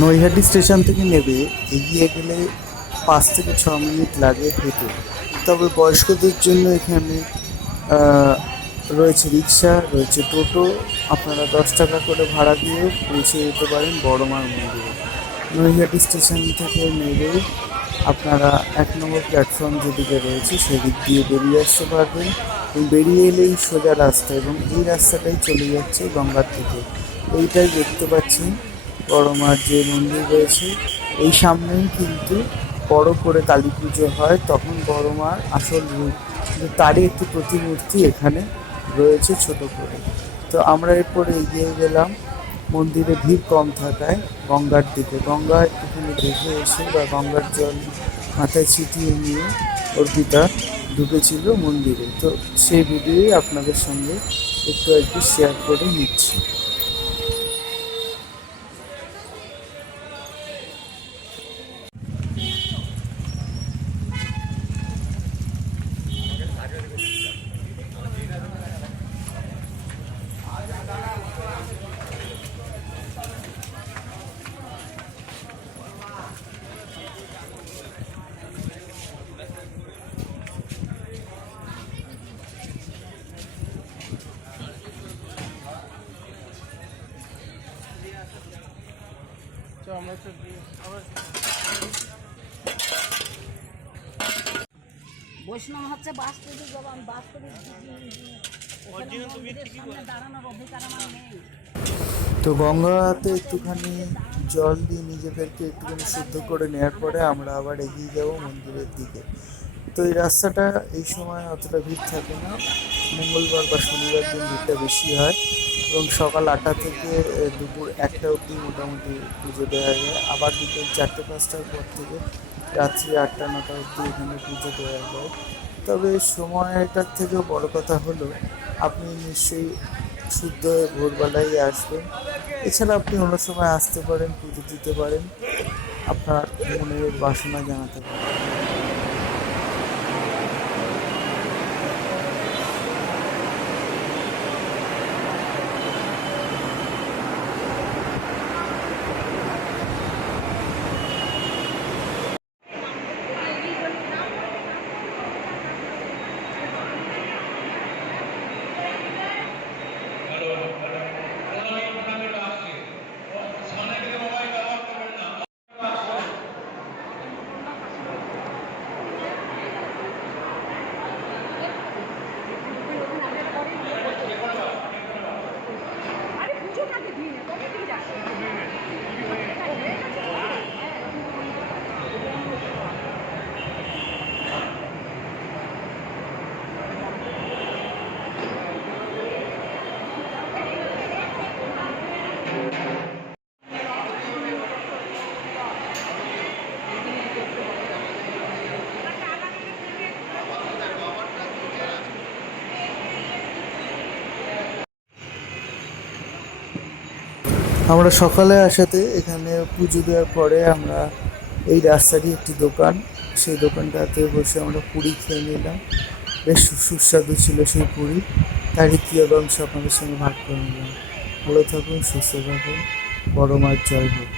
Naihati station থেকে নেবে, এগিয়ে গেলে পাঁচ থেকে ছ মিনিট লাগে হেঁটে। তবে বয়স্কদের জন্য এখানে রয়েছে রিক্সা, রয়েছে টোটো, আপনারা দশ টাকা করে ভাড়া দিয়ে পৌঁছে যেতে পারেন বড়মার মন্দিরে। নৈহাটি স্টেশন থেকে নেবে, আপনারা এক নম্বর প্ল্যাটফর্ম যেদিকে রয়েছে সেদিক দিয়ে বেরিয়ে আসতে পারবেন। বেরিয়ে এলেই সোজা রাস্তা এবং এই রাস্তাটাই চলে যাচ্ছে গঙ্গার থেকে এইটাই দেখতে পাচ্ছেন। বড় মার যে মন্দির রয়েছে, এই সামনেই কিন্তু বড় করে কালী পুজো হয়। তখন বড় মার আসল রূপ তারই একটি প্রতিমূর্তি এখানে রয়েছে ছোট করে। তো আমরা এরপরে এগিয়ে গেলাম মন্দিরে ভিড় কম থাকায় গঙ্গার দিকে। গঙ্গা একটুখানি দেখে এসে বা গঙ্গার জল মাথায় ছিটিয়ে নিয়ে অর্পিতা ঢুকেছিল মন্দিরে। তো সেই ভিডিওই আপনাদের সঙ্গে একটু একটু শেয়ার করে নিচ্ছি। বৈষ্ণব হচ্ছে বাস্তবিক জবান বাস্তবিক এখানে মন্দিরের সামনে দাঁড়ানোর অধিকার আমার নেই। তো গঙ্গাতে একটুখানি জল দিয়ে নিজেদেরকে একটুখানি শুদ্ধ করে নেওয়ার পরে আমরা আবার এগিয়ে যাব মন্দিরের দিকে। তো এই রাস্তাটা এই সময় অতটা ভিড় থাকে না। মঙ্গলবার বা শনিবার দিন ভিড়টা বেশি হয় এবং সকাল আটটা থেকে দুপুর একটা অবধি মোটামুটি পুজো দেওয়া যায় আবার বিকেল চারটে, পাঁচটার পর থেকে রাত্রি আটটা, নটা অবধি এখানে পুজো দেওয়া যায় তবে সময়টার থেকেও বড় কথা হলো, আপনি নিশ্চয়ই শুদ্ধ হয়ে ভোরবেলায় আসবেন। এছাড়া আপনি অন্য সময় আসতে পারেন, পুজো দিতে পারেন। আপনার মনের বাসনা জানাতে পারেন। comidinha, comidinha. আমরা সকালে আসাতে এখানে পুজো দেওয়ার পরে আমরা এই রাস্তারই একটি দোকান। সেই দোকানটাতে বসে আমরা পুরি খেয়ে নিলাম। বেশ সুস্বাদু ছিল সেই পুরি। তারই কিয়দংশ আপনাদের সঙ্গে ভাগ করে নিলাম। ভালো থাকুন, সুস্থ থাকুন। বড় মার জয় হোক।